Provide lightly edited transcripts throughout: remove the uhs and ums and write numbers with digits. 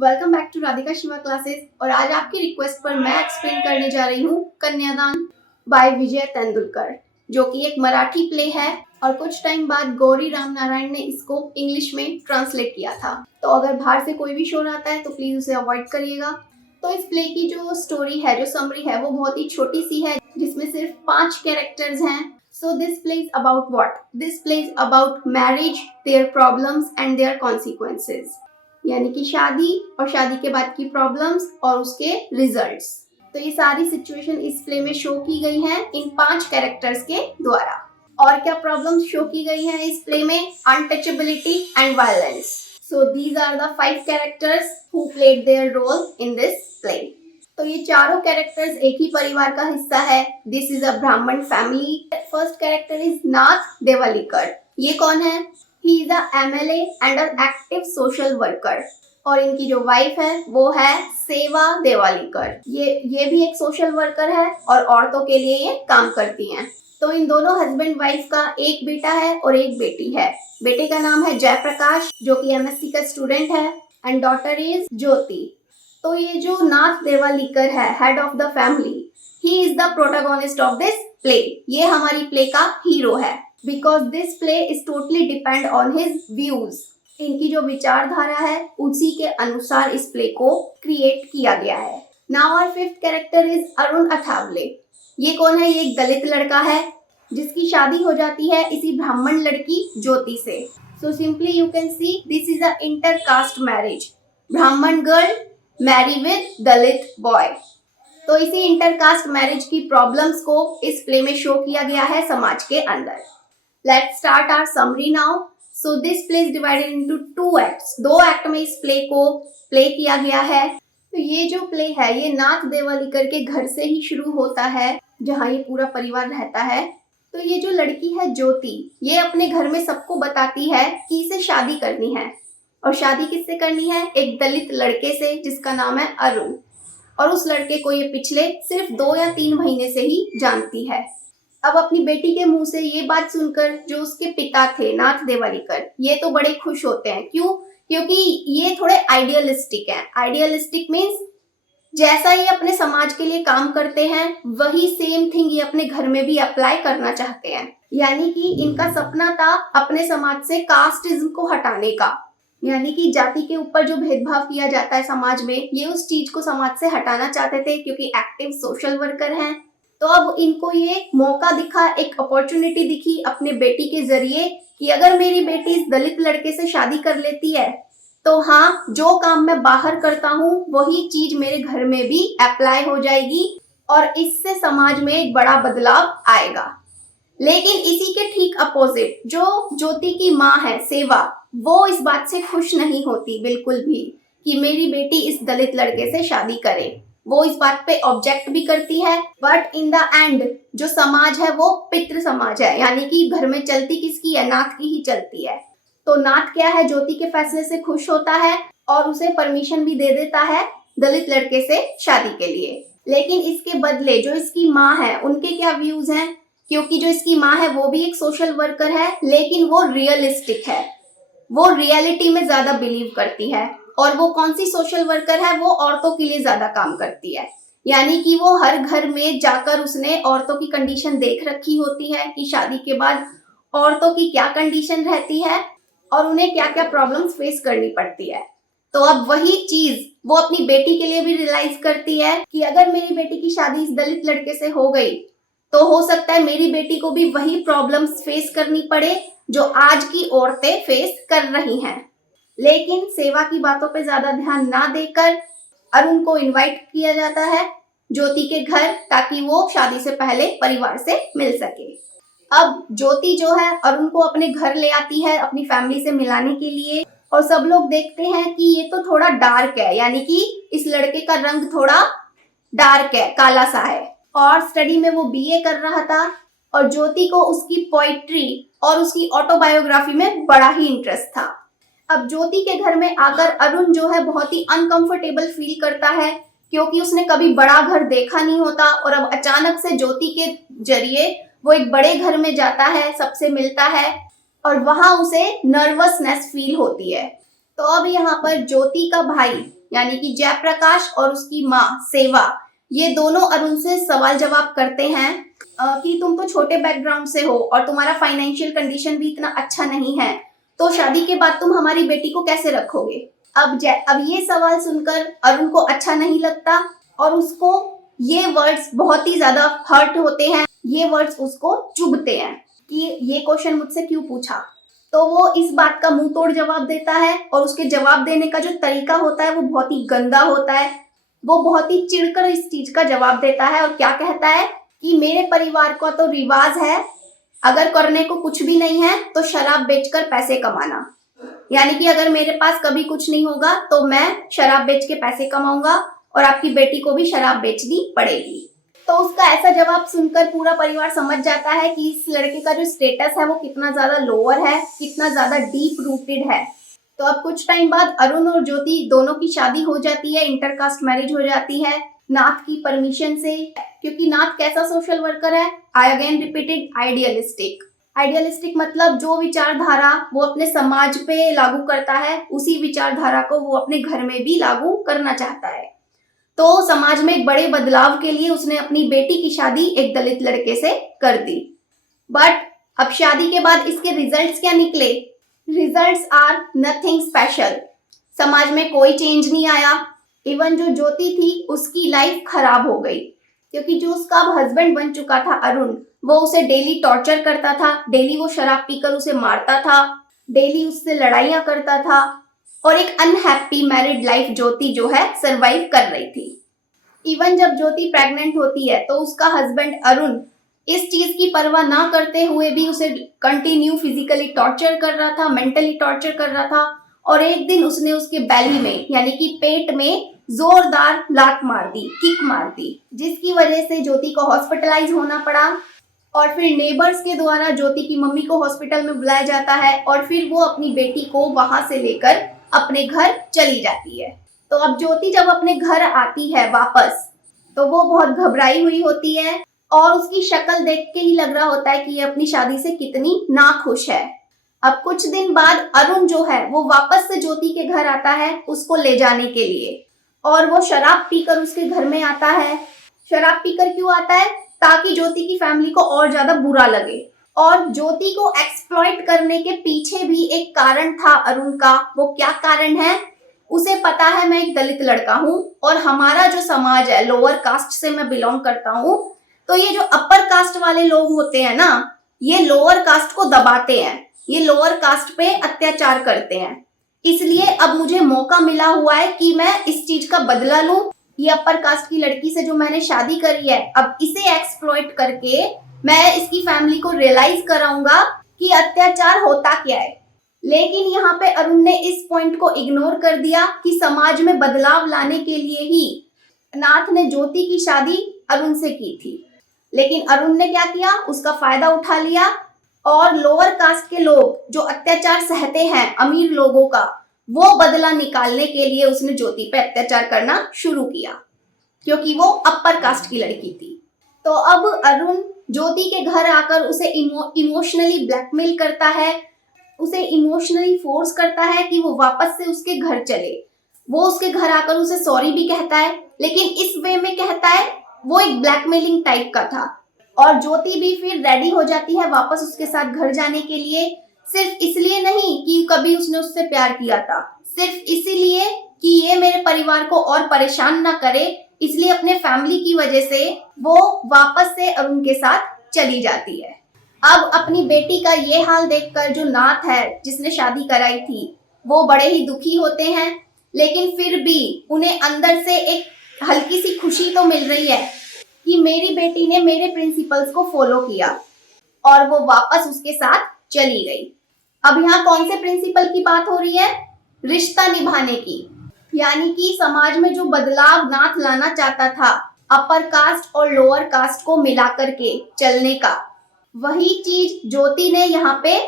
Welcome back to Radhika Shiva classes. और आज आपकी रिक्वेस्ट पर मैं एक्सप्लेन करने जा रही हूँ कन्यादान बाय विजय तेंदुलकर, जो कि एक मराठी प्ले है और कुछ टाइम बाद गौरी राम नारायण ने इसको इंग्लिश में ट्रांसलेट किया था। तो अगर बाहर से कोई भी शोर आता है तो प्लीज उसे अवॉइड करिएगा। तो इस प्ले की जो स्टोरी है, जो समरी है, वो बहुत ही छोटी सी है, जिसमें सिर्फ 5 कैरेक्टर्स हैं। So this play is about what? This play is about marriage, their problems and their consequences. यानी कि शादी और शादी के बाद की प्रॉब्लम्स और उसके रिजल्ट्स। तो ये सारी सिचुएशन इस प्ले में शो की गई हैं इन 5 कैरेक्टर्स के द्वारा। और क्या प्रॉब्लम्स शो की गई हैं इस प्ले में? Untouchability and violence. So these are the 5 characters who played their role in this play. तो ये चारों कैरेक्टर्स एक ही परिवार का हिस्सा है। दिस इज अ ब्राह्मण फैमिली। फर्स्ट कैरेक्टर इज नाथ देवालीकर। ये कौन है? He is a MLA and a active social worker. और इनकी जो वाइफ है वो है सेवा देवालीकर। ये भी एक सोशल वर्कर है और औरतों के लिए ये काम करती हैं। तो इन दोनों हस्बैंड वाइफ का एक बेटा है और एक बेटी है। बेटे का नाम है जयप्रकाश, जो कि MSc का स्टूडेंट है, एंड डॉटर इज ज्योति। तो ये जो नाथ देवालीकर है, head of the family, he is the protagonist of this play. ये हमारी प्ले का हीरो है, because this play is totally depend on his views. इनकी जो विचारधारा है उसी के अनुसार इस प्ले को क्रिएट किया गया है। Now our fifth character is Arun Athawale. ये कौन है? ये एक दलित लड़का है जिसकी शादी हो जाती है इसी ब्राह्मण लड़की ज्योति से। So simply you can see this is a intercaste marriage. Brahmin girl marry with Dalit boy. तो इसी इंटरकास्ट मैरिज की प्रॉब्लम्स को इस प्ले में शो किया गया है समाज के अंदर। Let's start our summary now. So this play is divided into 2 acts. 2 act में इस प्ले को प्ले किया गया है। तो ये जो प्ले है ये नाथ देवालीकर के घर से ही शुरू होता है, जहाँ ये पूरा परिवार रहता है। तो ये जो लड़की है ज्योति, ये अपने घर में सबको बताती है कि इसे शादी करनी है। और शादी किससे करनी है? एक दलित लड़के से जिसका नाम है अरुण। और उस लड़के को ये पिछले सिर्फ 2 या 3 महीने से ही जानती है। अब अपनी बेटी के मुंह से ये बात सुनकर जो उसके पिता थे नाथ देवालीकर, ये तो बड़े खुश होते हैं। क्यों? क्योंकि ये थोड़े आइडियलिस्टिक हैं। आइडियलिस्टिक मीन्स जैसा ये अपने समाज के लिए काम करते हैं वही सेम थिंग ये अपने घर में भी अप्लाई करना चाहते हैं। यानी कि इनका सपना था अपने समाज से कास्टिज्म को हटाने का, यानी कि जाति के ऊपर जो भेदभाव किया जाता है समाज में, ये उस चीज को समाज से हटाना चाहते थे क्योंकि एक्टिव सोशल वर्कर हैं। तो अब इनको ये मौका दिखा, एक अपॉर्चुनिटी दिखी अपने बेटी के जरिए कि अगर मेरी बेटी इस दलित लड़के से शादी कर लेती है तो हाँ, जो काम मैं बाहर करता हूँ वही चीज मेरे घर में भी अप्लाई हो जाएगी और इससे समाज में एक बड़ा बदलाव आएगा। लेकिन इसी के ठीक अपोजिट जो ज्योति की माँ है सेवा, वो इस बात से खुश नहीं होती बिल्कुल भी कि मेरी बेटी इस दलित लड़के से शादी करे। वो इस बात पे ऑब्जेक्ट भी करती है। बट इन द एंड जो समाज है वो पितृ समाज है, यानी कि घर में चलती किसकी है? नाथ की ही चलती है। तो नाथ क्या है? ज्योति के फैसले से खुश होता है और उसे परमिशन भी दे देता है दलित लड़के से शादी के लिए। लेकिन इसके बदले जो इसकी माँ है उनके क्या व्यूज हैं? क्योंकि जो इसकी माँ है वो भी एक सोशल वर्कर है, लेकिन वो रियलिस्टिक है, वो रियलिटी में ज्यादा बिलीव करती है। और वो कौन सी सोशल वर्कर है? वो औरतों के लिए ज्यादा काम करती है। यानी कि वो हर घर में जाकर उसने औरतों की कंडीशन देख रखी होती है कि शादी के बाद औरतों की क्या कंडीशन रहती है और उन्हें क्या क्या प्रॉब्लम्स फेस करनी पड़ती है। तो अब वही चीज वो अपनी बेटी के लिए भी रियलाइज करती है कि अगर मेरी बेटी की शादी इस दलित लड़के से हो गई तो हो सकता है मेरी बेटी को भी वही प्रॉब्लम्स फेस करनी पड़े जो आज की औरतें फेस कर रही हैं। लेकिन सेवा की बातों पे ज्यादा ध्यान ना देकर अरुण को इनवाइट किया जाता है ज्योति के घर, ताकि वो शादी से पहले परिवार से मिल सके। अब ज्योति जो है अरुण को अपने घर ले आती है अपनी फैमिली से मिलाने के लिए। और सब लोग देखते हैं कि ये तो थोड़ा डार्क है, यानी कि इस लड़के का रंग थोड़ा डार्क है, काला सा है। और स्टडी में वो BA कर रहा था और ज्योति को उसकी पोइट्री और उसकी ऑटोबायोग्राफी में बड़ा ही इंटरेस्ट था। अब ज्योति के घर में आकर अरुण जो है बहुत ही अनकंफर्टेबल फील करता है, क्योंकि उसने कभी बड़ा घर देखा नहीं होता और अब अचानक से ज्योति के जरिए वो एक बड़े घर में जाता है, सबसे मिलता है और वहां उसे नर्वसनेस फील होती है। तो अब यहाँ पर ज्योति का भाई यानी कि जयप्रकाश और उसकी माँ सेवा, ये दोनों अरुण से सवाल जवाब करते हैं कि तुम तो छोटे बैकग्राउंड से हो और तुम्हारा फाइनेंशियल कंडीशन भी इतना अच्छा नहीं है, तो शादी के बाद तुम हमारी बेटी को कैसे रखोगे। अब ये सवाल सुनकर अरुण को अच्छा नहीं लगता और उसको ये वर्ड्स बहुत ही ज्यादा हर्ट होते हैं, ये वर्ड्स उसको चुभते हैं कि ये क्वेश्चन मुझसे क्यों पूछा। तो वो इस बात का मुंह तोड़ जवाब देता है और उसके जवाब देने का जो तरीका होता है वो बहुत ही गंदा होता है। वो बहुत ही चिढ़कर इस चीज का जवाब देता है और क्या कहता है कि मेरे परिवार का तो रिवाज है, अगर करने को कुछ भी नहीं है तो शराब बेचकर पैसे कमाना, यानी कि अगर मेरे पास कभी कुछ नहीं होगा तो मैं शराब बेच के पैसे कमाऊंगा और आपकी बेटी को भी शराब बेचनी पड़ेगी। तो उसका ऐसा जवाब सुनकर पूरा परिवार समझ जाता है कि इस लड़के का जो स्टेटस है वो कितना ज्यादा लोअर है, कितना ज्यादा डीप रूटेड है। तो अब कुछ टाइम बाद अरुण और ज्योति दोनों की शादी हो जाती है, इंटरकास्ट मैरिज हो जाती है नाथ की परमिशन से, क्योंकि नाथ कैसा सोशल वर्कर है, आई अगेन रिपीटेड, आइडियलिस्टिक मतलब जो विचारधारा वो अपने समाज पे लागू करता है उसी विचारधारा को वो अपने घर में भी लागू करना चाहता है। तो समाज में एक बड़े बदलाव के लिए उसने अपनी बेटी की शादी एक दलित लड़के से कर दी। बट अब शादी के बाद इसके रिजल्ट्स क्या निकले? Results are nothing special. समाज में कोई चेंज नहीं आया। इवन जो ज्योति थी उसकी लाइफ खराब हो गई, क्योंकि जो उसका अब हस्बैंड बन चुका था अरुण, वो उसे डेली टॉर्चर करता था, डेली वो शराब पीकर उसे मारता था, डेली उससे लड़ाइयां करता था और एक अनहैप्पी मैरिड लाइफ ज्योति जो है सरवाइव कर रही थी। इवन जब ज्योति प्रेग्नेंट होती है तो उसका हस्बैंड अरुण इस चीज की परवाह ना करते हुए भी उसे कंटिन्यू फिजिकली टॉर्चर कर रहा था, मेंटली टॉर्चर कर रहा था और एक दिन उसने उसके बैली में यानी कि पेट में जोरदार लात मार दी, किक मार दी, जिसकी वजह से ज्योति को हॉस्पिटलाइज होना पड़ा और फिर नेबर्स के द्वारा ज्योति की मम्मी को हॉस्पिटल में बुलाया जाता है और फिर वो अपनी बेटी को वहां से लेकर अपने घर चली जाती है। तो अब ज्योति जब अपने घर आती है वापस तो वो बहुत घबराई हुई होती है और उसकी शक्ल देख के ही लग रहा होता है कि ये अपनी शादी से कितनी नाखुश है। अब कुछ दिन बाद अरुण जो है वो वापस से ज्योति के घर आता है उसको ले जाने के लिए और वो शराब पीकर उसके घर में आता है। शराब पीकर क्यों आता है? ताकि ज्योति की फैमिली को और ज्यादा बुरा लगे और ज्योति को एक्सप्लॉइट करने के पीछे भी एक कारण था अरुण का। वो क्या कारण है? उसे पता है मैं एक दलित लड़का हूँ और हमारा जो समाज है, लोअर कास्ट से मैं बिलोंग करता हूँ, तो ये जो अपर कास्ट वाले लोग होते हैं ना, ये लोअर कास्ट को दबाते हैं, ये लोअर कास्ट पे अत्याचार करते हैं। इसलिए अब मुझे मौका मिला हुआ है कि मैं इस चीज का बदला लूं। ये अपर कास्ट की लड़की से जो मैंने शादी करी है, अब इसे एक्सप्लॉइट करके मैं इसकी फैमिली को रियलाइज कराऊंगा कि अत्याचार होता क्या है। लेकिन यहाँ पे अरुण ने इस पॉइंट को इग्नोर कर दिया कि समाज में बदलाव लाने के लिए ही नाथ ने ज्योति की शादी अरुण से की थी। लेकिन अरुण ने क्या किया? उसका फायदा उठा लिया और लोअर कास्ट के लोग जो अत्याचार सहते हैं अमीर लोगों का, वो बदला निकालने के लिए उसने ज्योति पे अत्याचार करना शुरू किया, क्योंकि वो अपर कास्ट की लड़की थी। तो अब अरुण ज्योति के घर आकर उसे इमोशनली ब्लैकमेल करता है, उसे इमोशनली फोर्स करता है कि वो वापस से उसके घर चले। वो उसके घर आकर उसे सॉरी भी कहता है, लेकिन इस वे में कहता है, वो एक ब्लैकमेलिंग टाइप का था। और ज्योति भी फिर रेडी हो जाती है वापस उसके साथ घर जाने के लिए, सिर्फ इसलिए नहीं कि कभी उसने उससे प्यार किया था, सिर्फ इसीलिए कि ये मेरे परिवार को और परेशान ना करे, इसलिए अपने फैमिली की वजह से वो वापस से अरुण के साथ चली जाती है। अब अपनी बेटी का ये हाल देखकर जो नाथ है जिसने शादी कराई थी, वो बड़े ही दुखी होते हैं, लेकिन फिर भी उन्हें अंदर से एक हल्की सी खुशी तो मिल रही है कि मेरी बेटी ने मेरे प्रिंसिपल्स को फॉलो किया और वो वापस उसके साथ चली गई। अब यहाँ कौन से प्रिंसिपल की बात हो रही है? रिश्ता निभाने की, यानी कि समाज में जो बदलाव नाथ लाना चाहता था, अपर कास्ट और लोअर कास्ट को मिलाकर के चलने का, वही चीज ज्योति ने यहाँ पे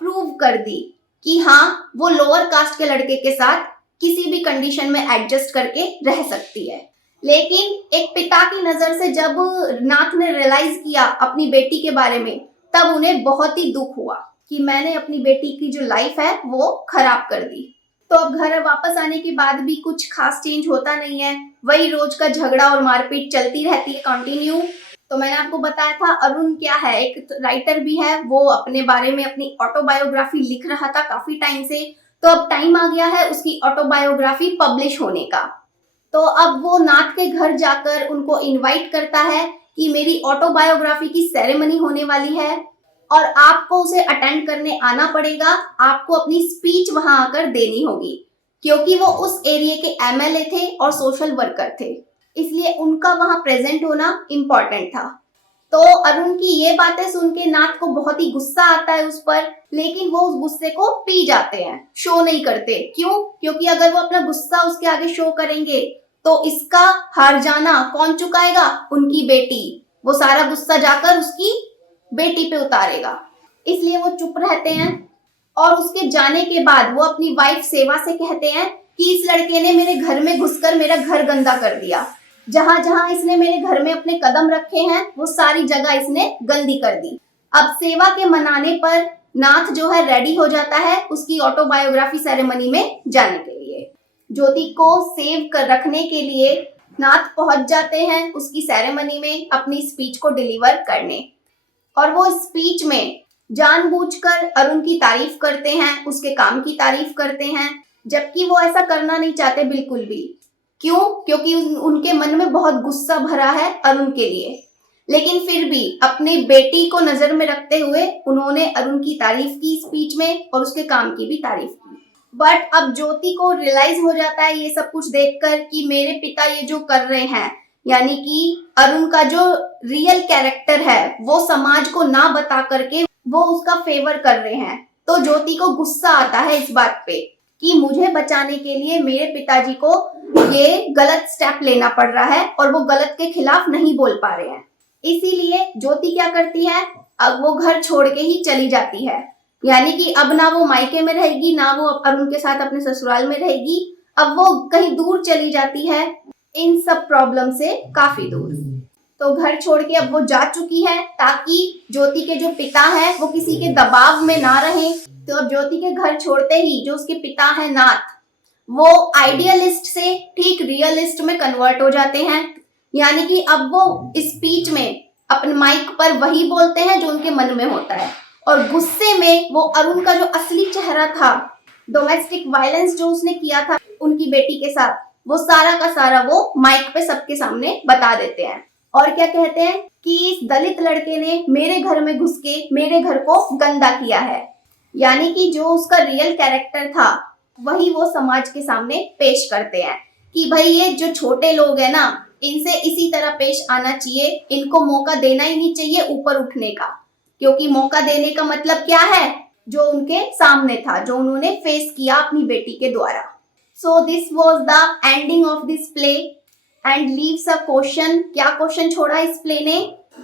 प्रूव कर दी कि हाँ, वो लोअर कास्ट के लड़के के साथ किसी भी कंडीशन में एडजस्ट करके रह सकती है। लेकिन एक पिता की नजर से जब नाथ ने रियलाइज किया अपनी बेटी के बारे में, तब उन्हें बहुत ही दुख हुआ कि मैंने अपनी बेटी की जो लाइफ है वो खराब कर दी। तो अब घर वापस आने के बाद भी कुछ खास चेंज होता नहीं है, वही रोज का झगड़ा और मारपीट चलती रहती है कंटिन्यू। तो मैंने आपको बताया था अरुण क्या है, एक राइटर भी है, वो अपने बारे में अपनी ऑटोबायोग्राफी लिख रहा था काफी टाइम से। तो अब टाइम आ गया है उसकी ऑटोबायोग्राफी पब्लिश होने का। तो अब वो नाथ के घर जाकर उनको इनवाइट करता है कि मेरी ऑटोबायोग्राफी की सेरेमनी होने वाली है और आपको उसे अटेंड करने आना पड़ेगा, आपको अपनी स्पीच वहां आकर देनी होगी, क्योंकि वो उस एरिया के एमएलए थे और सोशल वर्कर थे, इसलिए उनका वहां प्रेजेंट होना इम्पोर्टेंट था। तो अरुण की ये बातें सुन के नाथ को बहुत ही गुस्सा आता है उस पर, लेकिन वो उस गुस्से को पी जाते हैं, शो नहीं करते। क्यों? क्योंकि अगर वो अपना गुस्सा उसके आगे शो करेंगे तो इसका हार जाना कौन चुकाएगा? उनकी बेटी। वो सारा गुस्सा जाकर उसकी बेटी पे उतारेगा, इसलिए वो चुप रहते हैं। और उसके जाने के बाद वो अपनी वाइफ सेवा से कहते हैं कि इस लड़के ने मेरे घर में घुसकर मेरा घर गंदा कर दिया, जहां जहां इसने मेरे घर में अपने कदम रखे हैं वो सारी जगह इसने गंदी कर दी। अब सेवा के मनाने पर नाथ जो है रेडी हो जाता है उसकी ऑटोबायोग्राफी सेरेमनी में जाने के लिए। ज्योति को सेव कर रखने के लिए नाथ पहुंच जाते हैं उसकी सेरेमनी में अपनी स्पीच को डिलीवर करने, और वो स्पीच में जानबूझकर अरुण की तारीफ करते हैं, उसके काम की तारीफ करते हैं, जबकि वो ऐसा करना नहीं चाहते बिल्कुल भी। क्यों? क्योंकि उनके मन में बहुत गुस्सा भरा है अरुण के लिए, लेकिन फिर भी अपनी बेटी को नजर में रखते हुए उन्होंने अरुण की तारीफ की स्पीच में और उसके काम की भी तारीफ की। बट अब ज्योति को रियलाइज हो जाता है ये सब कुछ देखकर कि मेरे पिता ये जो कर रहे हैं, यानी कि अरुण का जो रियल कैरेक्टर है वो समाज को ना बता करके वो उसका फेवर कर रहे हैं। तो ज्योति को गुस्सा आता है इस बात पे कि मुझे बचाने के लिए मेरे पिताजी को ये गलत स्टेप लेना पड़ रहा है और वो गलत के खिलाफ नहीं बोल पा रहे हैं। इसीलिए ज्योति क्या करती है, अब वो घर छोड़ के ही चली जाती है, यानी कि अब ना वो मायके में रहेगी ना वो अरुण के साथ अपने ससुराल में रहेगी, अब वो कहीं दूर चली जाती है इन सब प्रॉब्लम से काफी दूर। तो घर छोड़ के अब वो जा चुकी है ताकि ज्योति के जो पिता है वो किसी के दबाव में ना रहे। तो अब ज्योति के घर छोड़ते ही जो उसके पिता है नाथ, वो आइडियलिस्ट से ठीक रियलिस्ट में कन्वर्ट हो जाते हैं, यानी कि अब वो स्पीच में अपने माइक पर वही बोलते हैं जो उनके मन में होता है, और गुस्से में वो अरुण का जो असली चेहरा था, डोमेस्टिक वायलेंस जो उसने किया था उनकी बेटी के साथ, वो सारा का सारा वो माइक पे सबके सामने बता देते हैं। और क्या कहते हैं कि इस दलित लड़के ने मेरे घर में घुस के मेरे घर को गंदा किया है, यानी कि जो उसका रियल कैरेक्टर था वही वो समाज के सामने पेश करते हैं कि भाई ये जो छोटे लोग हैं ना, इनसे इसी तरह पेश आना चाहिए, इनको मौका देना ही नहीं चाहिए ऊपर उठने का, क्योंकि मौका देने का मतलब क्या है, जो उनके सामने था, जो उन्होंने फेस किया अपनी बेटी के द्वारा। So this was the ending of this play and leaves a question. क्या क्वेश्चन छोड़ा इस प्ले ने?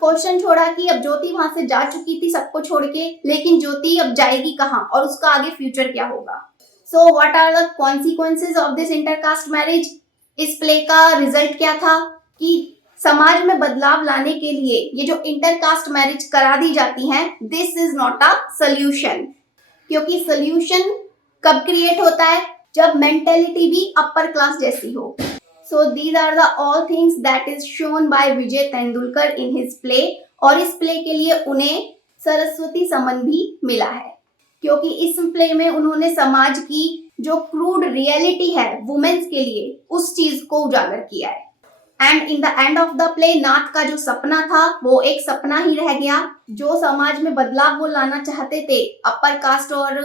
क्वेश्चन छोड़ा कि अब ज्योति वहां से जा चुकी थी सबको छोड़ के, लेकिन ज्योति अब जाएगी कहाँ और उसका आगे फ्यूचर क्या होगा। So what are the consequences of this intercaste marriage? इस प्ले का रिजल्ट क्या था कि समाज में बदलाव लाने के लिए ये जो इंटरकास्ट मैरिज करा दी जाती हैं, this is not a solution, क्योंकि सोल्यूशन कब क्रिएट होता है, जब मेंटेलिटी भी अपर क्लास जैसी हो। So these are the all things that is shown by Vijay Tendulkar in his play, और इस प्ले के लिए उन्हें सरस्वती समन भी मिला है, क्योंकि इस प्ले में उन्होंने समाज की जो क्रूड रियलिटी है वुमेन्स के लिए उस चीज को उजागर किया है। And in the end of the play Nath का जो सपना था वो एक सपना ही रह गया। जो समाज में बदलाव वो लाना चाहते थे अपर कास्ट और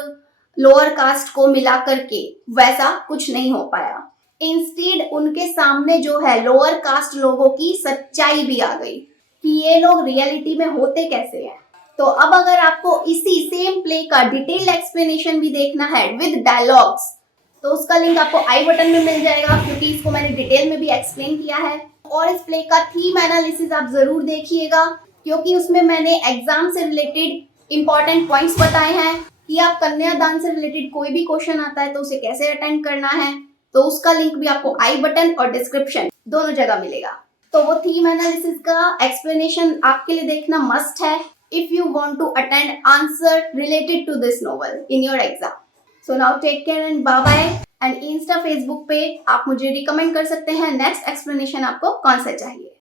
लोअर कास्ट को मिला करके, वैसा कुछ नहीं हो पाया। इंस्टेड उनके सामने जो है लोअर कास्ट लोगों की सच्चाई भी आ गई कि ये लोग रियलिटी में होते कैसे हैं। तो अब अगर आपको इसी सेम प्ले का डिटेल्ड एक्सप्लेनेशन भी देखना है विद डायलॉग्स, तो उसका लिंक आपको आई बटन में मिल जाएगा, क्योंकि इसको मैंने डिटेल में भी एक्सप्लेन किया है। और इस प्ले का थीम एनालिसिस आप जरूर देखिएगा, क्योंकि उसमें मैंने एग्जाम से रिलेटेड इंपॉर्टेंट पॉइंट्स बताए हैं कि आप कन्यादान से रिलेटेड कोई भी क्वेश्चन आता है तो उसे कैसे अटेंड करना है। तो उसका लिंक भी आपको आई बटन और डिस्क्रिप्शन दोनों जगह मिलेगा। तो वो थीम एनालिसिस का एक्सप्लेनेशन आपके लिए देखना मस्ट है if you want to attend answer related to this novel in your exam. So now take care and bye bye. And insta Facebook पे आप मुझे रिकमेंड कर सकते हैं नेक्स्ट एक्सप्लेनेशन आपको कौन सा चाहिए।